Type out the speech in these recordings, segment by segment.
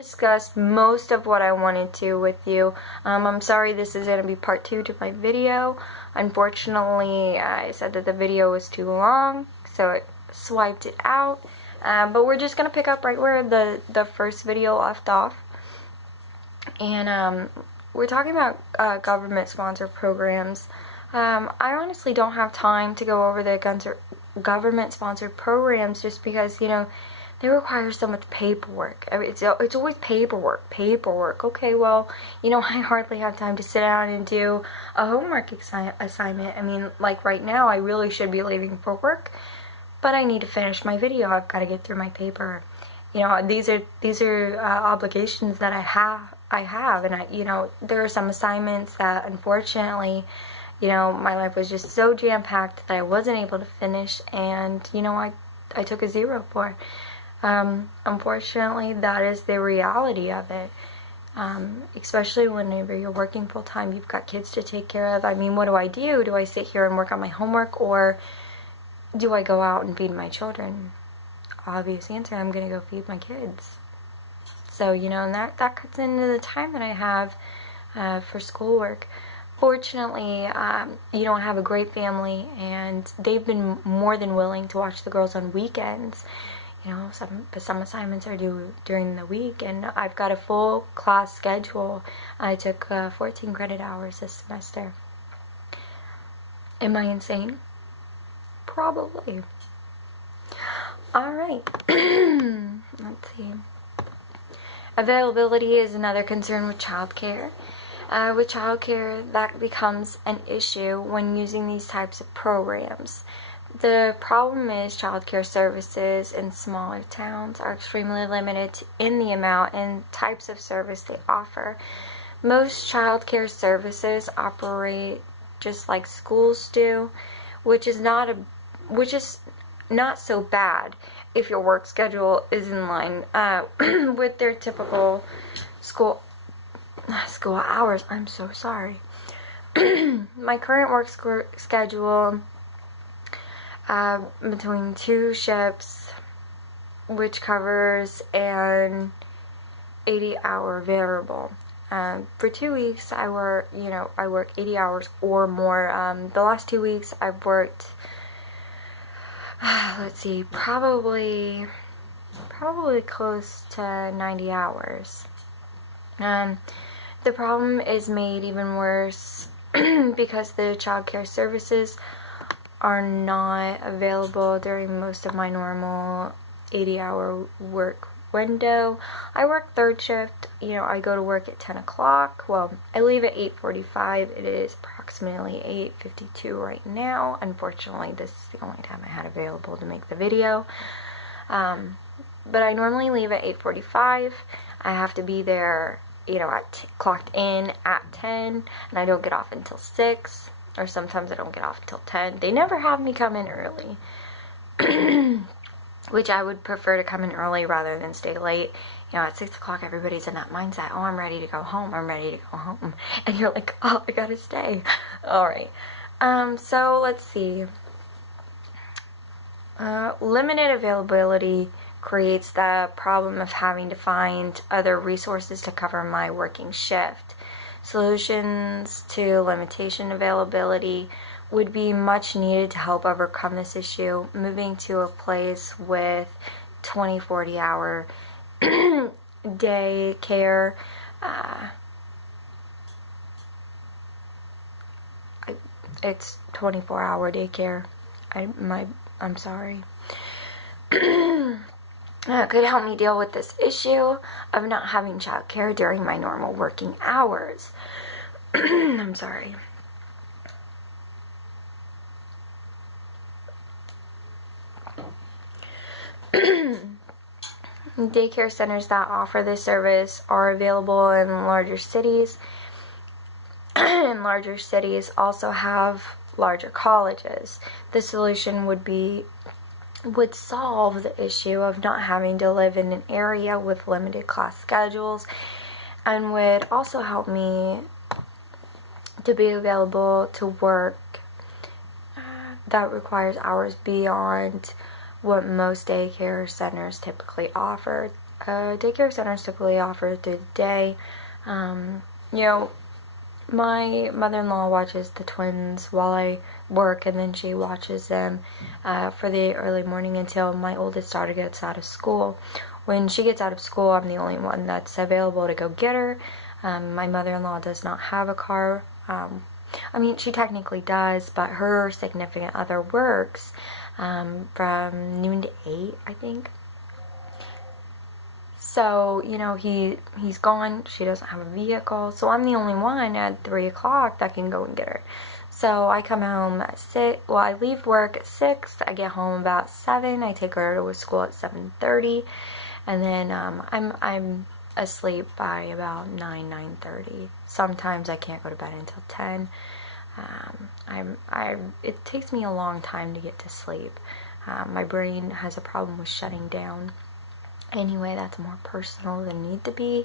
Discussed most of what I wanted to with you. I'm sorry this is going to be part 2 to my video. Unfortunately, I said that the video was too long, so it swiped it out. But we're just going to pick up right where the first video left off. And we're talking about government-sponsored programs. I honestly don't have time to go over the government-sponsored programs just because, you know, they require so much paperwork. I mean, it's always paperwork. Okay, well, you know, I hardly have time to sit down and do a homework assignment. I mean, like right now, I really should be leaving for work, but I need to finish my video. I've got to get through my paper. You know, these are obligations that I have, and you know, there are some assignments that unfortunately, you know, my life was just so jam-packed that I wasn't able to finish, and you know, I took a 0 for. Unfortunately, that is the reality of it. Especially whenever you're working full-time, you've got kids to take care of. I mean, what do? Do I sit here and work on my homework, or do I go out and feed my children? Obvious answer, I'm gonna go feed my kids. So, you know, and that cuts into the time that I have for schoolwork. Fortunately, you know, I have a great family, and they've been more than willing to watch the girls on weekends. You know, some assignments are due during the week, and I've got a full class schedule. I took 14 credit hours this semester. Am I insane? Probably. Alright, let's see. Availability is another concern with childcare. With childcare, that becomes an issue when using these types of programs. The problem is childcare services in smaller towns are extremely limited in the amount and types of service they offer. Most childcare services operate just like schools do, which is not so bad if your work schedule is in line with their typical school hours. I'm so sorry. My current work schedule, between 2 shifts, which covers an 80-hour variable. For 2 weeks, I work 80 hours or more. The last 2 weeks, I've worked, let's see, probably close to 90 hours. The problem is made even worse because the childcare services are not available during most of my normal 80-hour work window. I work 3rd shift. You know, I go to work at 10 o'clock. Well, I leave at 8:45. It is approximately 8:52 right now. Unfortunately, this is the only time I had available to make the video. But I normally leave at 8:45. I have to be there, you know, clocked in at 10, and I don't get off until 6. Or sometimes I don't get off until 10. They never have me come in early. Which I would prefer to come in early rather than stay late. You know, at 6 o'clock everybody's in that mindset, oh, I'm ready to go home, And you're like, oh, I gotta stay. Alright. So let's see. Limited availability creates the problem of having to find other resources to cover my working shift. Solutions to limitation availability would be much needed to help overcome this issue. Moving to a place with 20-40 hour day care. It's 24-hour daycare. I'm sorry. Could help me deal with this issue of not having childcare during my normal working hours. I'm sorry. Daycare centers that offer this service are available in larger cities. And larger cities also have larger colleges. The solution would solve the issue of not having to live in an area with limited class schedules, and would also help me to be available to work that requires hours beyond what most daycare centers typically offer. daycare centers typically offer through the day. You know, my mother-in-law watches the twins while I work, and then she watches them for the early morning until my oldest daughter gets out of school. When she gets out of school, I'm the only one that's available to go get her. My mother-in-law does not have a car. I mean, she technically does, but her significant other works from noon to 8, I think. So, you know, he's gone. She doesn't have a vehicle. So I'm the only one at 3 o'clock that can go and get her. So I come home at 6. Well, I leave work at 6. I get home about 7. I take her to school at 7:30. And then I'm asleep by about 9:30. Sometimes I can't go to bed until 10. It takes me a long time to get to sleep. My brain has a problem with shutting down. Anyway, that's more personal than need to be.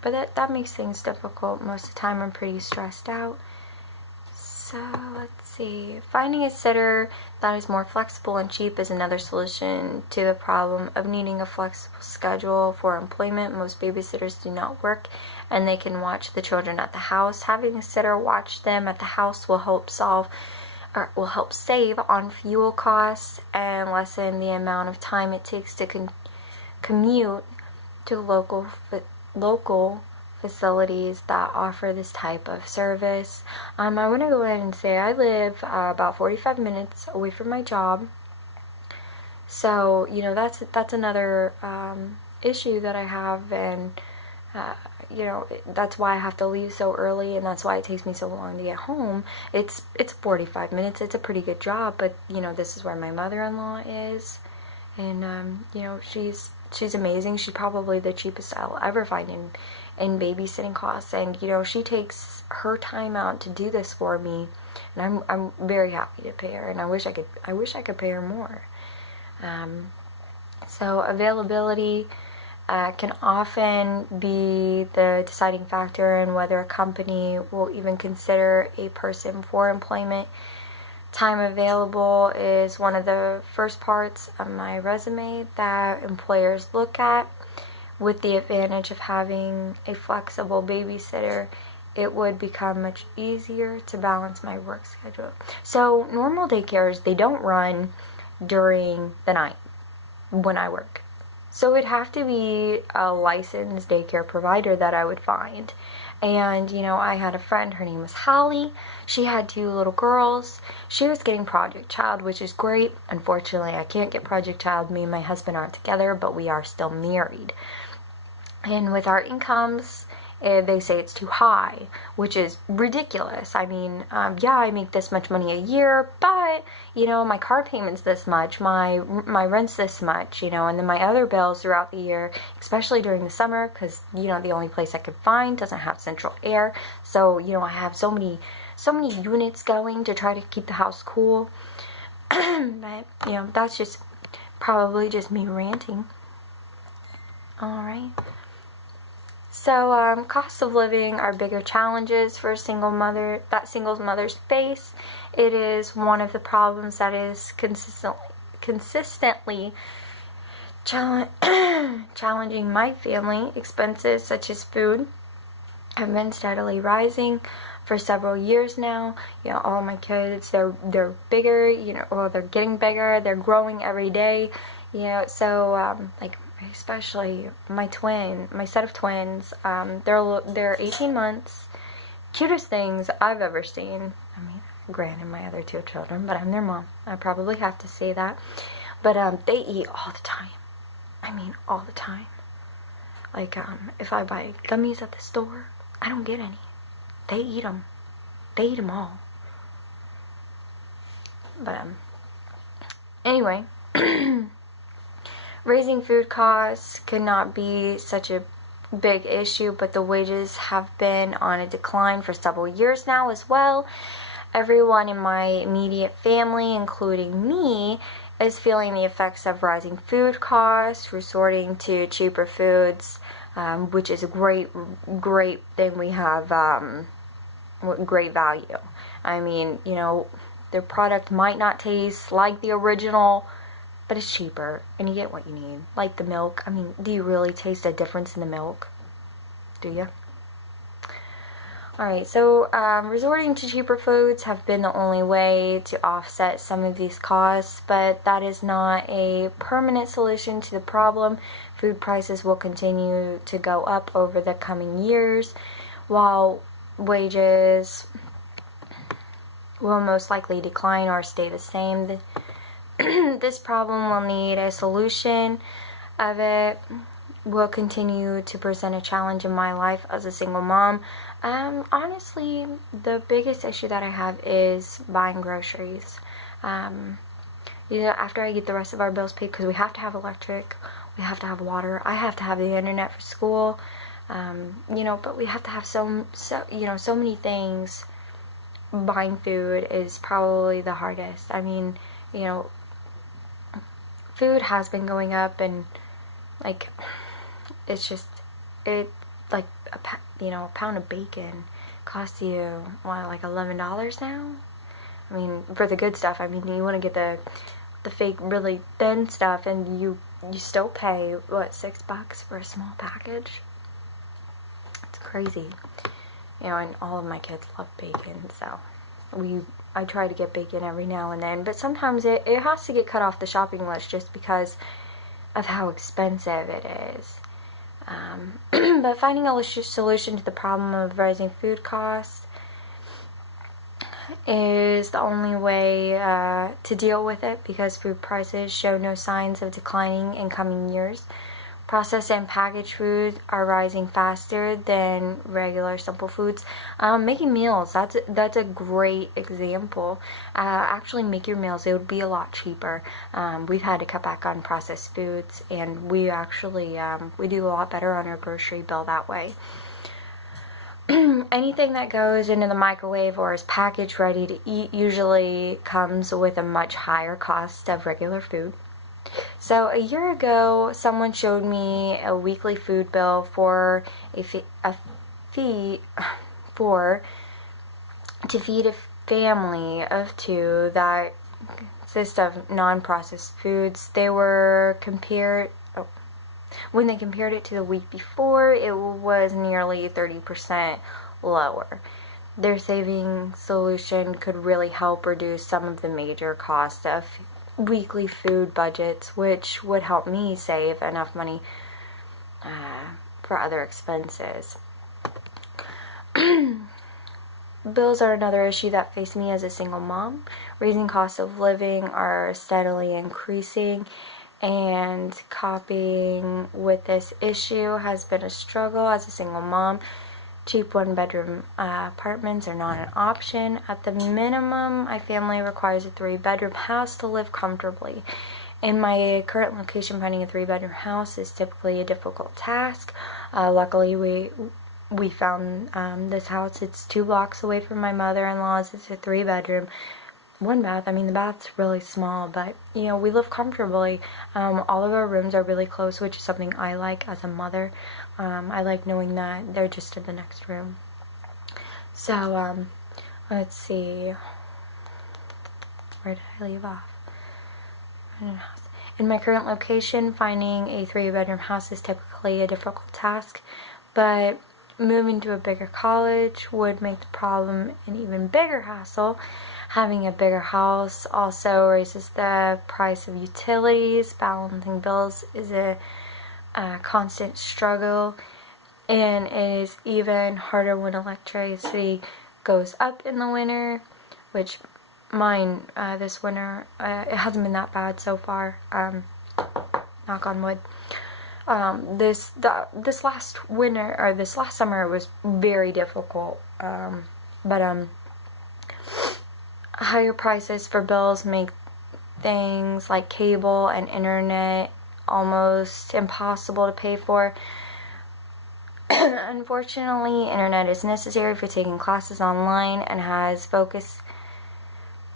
But that makes things difficult. Most of the time I'm pretty stressed out. So let's see. Finding a sitter that is more flexible and cheap is another solution to the problem of needing a flexible schedule for employment. Most babysitters do not work and they can watch the children at the house. Having a sitter watch them at the house will help save on fuel costs and lessen the amount of time it takes to commute to local facilities that offer this type of service. I want to go ahead and say I live about 45 minutes away from my job. So, you know, that's another issue that I have, and you know, that's why I have to leave so early, and that's why it takes me so long to get home. It's 45 minutes. It's a pretty good job, but you know, this is where my mother-in-law is, and you know, she's amazing. She's probably the cheapest I'll ever find in babysitting costs, and you know, she takes her time out to do this for me, and I'm very happy to pay her, and I wish I could pay her more. So availability can often be the deciding factor in whether a company will even consider a person for employment. Time available is one of the first parts of my resume that employers look at. With the advantage of having a flexible babysitter, it would become much easier to balance my work schedule. So normal daycares, they don't run during the night when I work. So it'd have to be a licensed daycare provider that I would find. And, you know, I had a friend, her name was Holly. She had 2 little girls. She was getting Project Child, which is great. Unfortunately, I can't get Project Child. Me and my husband aren't together, but we are still married. And with our incomes, they say it's too high, which is ridiculous. I mean, yeah, I make this much money a year, but, you know, my car payment's this much, my rent's this much, you know, and then my other bills throughout the year, especially during the summer, because, you know, the only place I could find doesn't have central air. So, you know, I have so many units going to try to keep the house cool. But, you know, that's just probably just me ranting. All right. So, cost of living are bigger challenges for a single mothers face. It is one of the problems that is consistently challenging my family. Expenses such as food have been steadily rising for several years now. You know, all my kids, they're bigger, you know, well, they're getting bigger, they're growing every day, you know, so, like, especially my set of twins, they're 18 months, cutest things I've ever seen. I mean, granted, my other 2 children, but I'm their mom. I probably have to say that. But they eat all the time. I mean, all the time. Like, if I buy gummies at the store, I don't get any. They eat them. They eat them all. But, anyway. Raising food costs could not be such a big issue, but the wages have been on a decline for several years now as well. Everyone in my immediate family, including me, is feeling the effects of rising food costs, resorting to cheaper foods, which is a great thing. We have great value. I mean, you know, their product might not taste like the original but it's cheaper and you get what you need. Like the milk. I mean, do you really taste a difference in the milk? Do you? Alright, so resorting to cheaper foods have been the only way to offset some of these costs, but that is not a permanent solution to the problem. Food prices will continue to go up over the coming years, while wages will most likely decline or stay the same. This problem will need a solution of it. Will continue to present a challenge in my life as a single mom. Honestly, the biggest issue that I have is buying groceries. After I get the rest of our bills paid, because we have to have electric, we have to have water, I have to have the internet for school, but we have to have so many things. Buying food is probably the hardest. I mean, food has been going up, and like, it's just, like a pound of bacon costs you like $11 now. I mean, for the good stuff. I mean, you want to get the fake really thin stuff, and you still pay what, $6 for a small package. It's crazy. And all of my kids love bacon, so I try to get bacon every now and then, but sometimes it has to get cut off the shopping list just because of how expensive it is. But finding a solution to the problem of rising food costs is the only way to deal with it, because food prices show no signs of declining in coming years. Processed and packaged foods are rising faster than regular simple foods. Making meals, that's a great example. Actually make your meals. It would be a lot cheaper. We've had to cut back on processed foods, and we actually we do a lot better on our grocery bill that way. Anything that goes into the microwave or is packaged ready to eat usually comes with a much higher cost of regular food. So a year ago, someone showed me a weekly food bill for to feed a family of 2 that consists of non-processed foods. They were when they compared it to the week before, it was nearly 30% lower. Their saving solution could really help reduce some of the major costs of weekly food budgets, which would help me save enough money for other expenses. Bills are another issue that face me as a single mom. Raising costs of living are steadily increasing, and coping with this issue has been a struggle as a single mom. Cheap 1-bedroom apartments are not an option. At the minimum, my family requires a 3-bedroom house to live comfortably. In my current location, finding a 3-bedroom house is typically a difficult task. Luckily, we found this house. It's 2 blocks away from my mother-in-law's. It's a 3-bedroom, 1 bath. I mean, the bath's really small, but we live comfortably. All of our rooms are really close, which is something I like as a mother. I like knowing that they're just in the next room. So, let's see. Where did I leave off? In my current location, finding a 3-bedroom house is typically a difficult task, but moving to a bigger college would make the problem an even bigger hassle. Having a bigger house also raises the price of utilities. Balancing bills is a constant struggle, and it is even harder when electricity goes up in the winter, which mine this winter, it hasn't been that bad so far, knock on wood. This last winter, or this last summer, was very difficult, but higher prices for bills make things like cable and internet almost impossible to pay for. Unfortunately, internet is necessary for taking classes online and has focused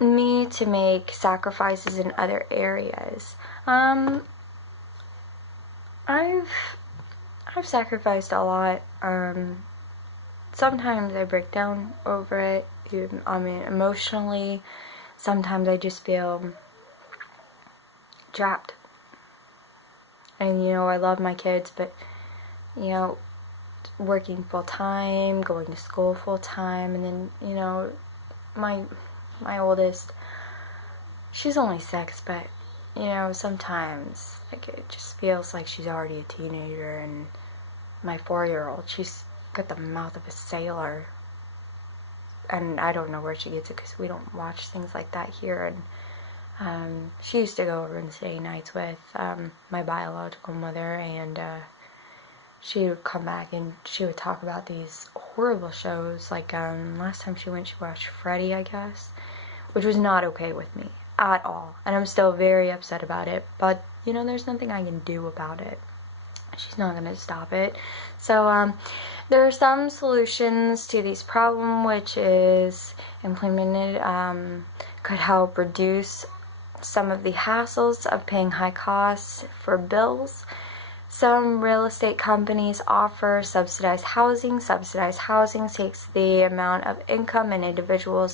me to make sacrifices in other areas. I've sacrificed a lot. Sometimes I break down over it. Emotionally. Sometimes I just feel trapped. And, you know, I love my kids, but, you know, working full-time, going to school full-time, and then, you know, my oldest, she's only 6, but, you know, sometimes, like, it just feels like she's already a teenager, and my 4-year-old, she's got the mouth of a sailor, and I don't know where she gets it, because we don't watch things like that here, and she used to go over and stay nights with my biological mother, and she would come back and she would talk about these horrible shows. Like last time she went, she watched Freddy, I guess, which was not okay with me at all, and I'm still very upset about it, but you know, there's nothing I can do about it. She's not going to stop it. So there are some solutions to these problems, which is implemented, could help reduce some of the hassles of paying high costs for bills. Some real estate companies offer subsidized housing. Subsidized housing takes the amount of income an individual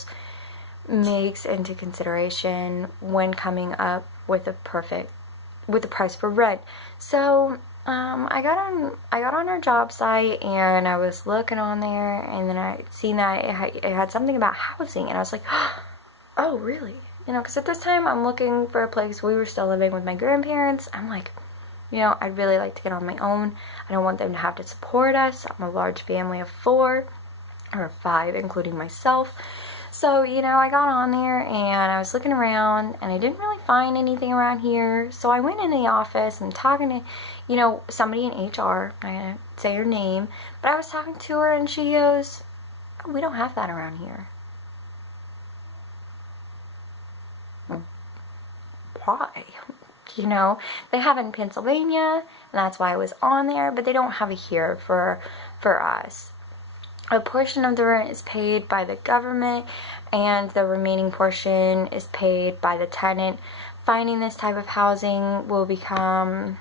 makes into consideration when coming up with the price for rent. So I got on our job site, and I was looking on there, and then I seen that it had something about housing, and I was like, oh really? You know, because at this time I'm looking for a place. We were still living with my grandparents. I'm like, you know, I'd really like to get on my own. I don't want them to have to support us. I'm a large family of 4 or 5, including myself. So, you know, I got on there and I was looking around, and I didn't really find anything around here. So I went in the office and talking to, you know, somebody in HR. I'm not going to say her name, but I was talking to her, and she goes, oh, we don't have that around here. Why? You know, they have it in Pennsylvania, and that's why I was on there, but they don't have it here for us. A portion of the rent is paid by the government, and the remaining portion is paid by the tenant. Finding this type of housing will become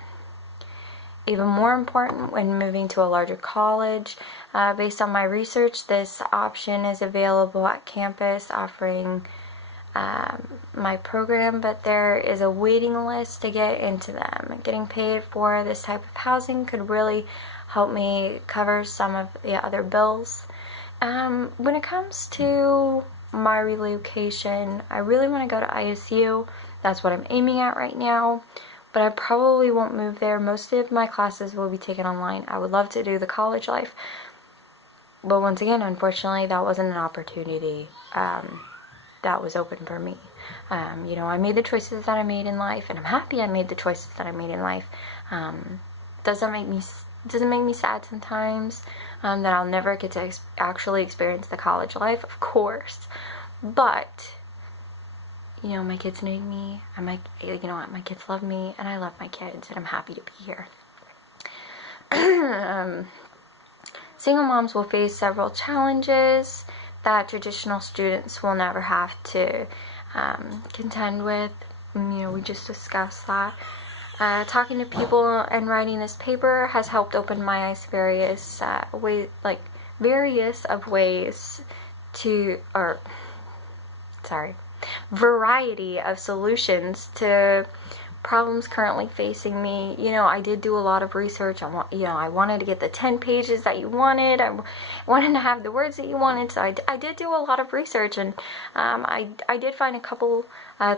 even more important when moving to a larger college. Based on my research, this option is available at campus offering my program, but there is a waiting list to get into them. Getting paid for this type of housing could really help me cover some of the other bills. When it comes to my relocation, I really want to go to ISU. That's what I'm aiming at right now, but I probably won't move there. Most of my classes will be taken online. I would love to do the college life, but once again, unfortunately, that wasn't an opportunity that was open for me. You know, I made the choices that I made in life, and I'm happy I made the choices that I made in life. Doesn't make me sad sometimes that I'll never get to actually experience the college life, of course. But you know, my kids need me, and my kids love me, and I love my kids, and I'm happy to be here. Single moms will face several challenges that traditional students will never have to contend with. You know, we just discussed that. Talking to people and writing this paper has helped open my eyes various variety of solutions to problems currently facing me. You know, I did do a lot of research. I wanted to get the 10 pages that you wanted. I wanted to have the words that you wanted. So I did do a lot of research, and I did find a couple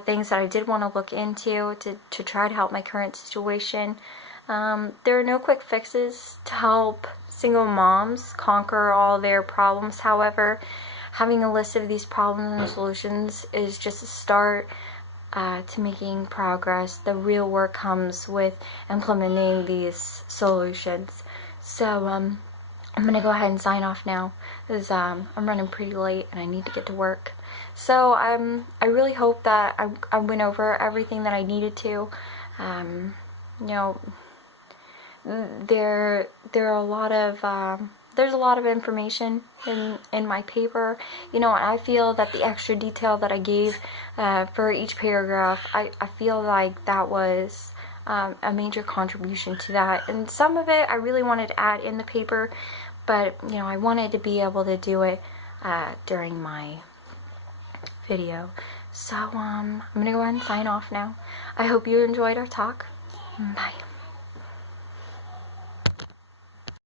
things that I did want to look into to try to help my current situation. There are no quick fixes to help single moms conquer all their problems. However, having a list of these problems and solutions is just a start to making progress. The real work comes with implementing these solutions. So I'm gonna go ahead and sign off now, because I'm running pretty late and I need to get to work. So I really hope that I went over everything that I needed to. You know, there are a lot of there's a lot of information in my paper, you know, and I feel that the extra detail that I gave for each paragraph, I feel like that was a major contribution to that. And some of it I really wanted to add in the paper, but, you know, I wanted to be able to do it during my video. So, I'm gonna go ahead and sign off now. I hope you enjoyed our talk. Bye.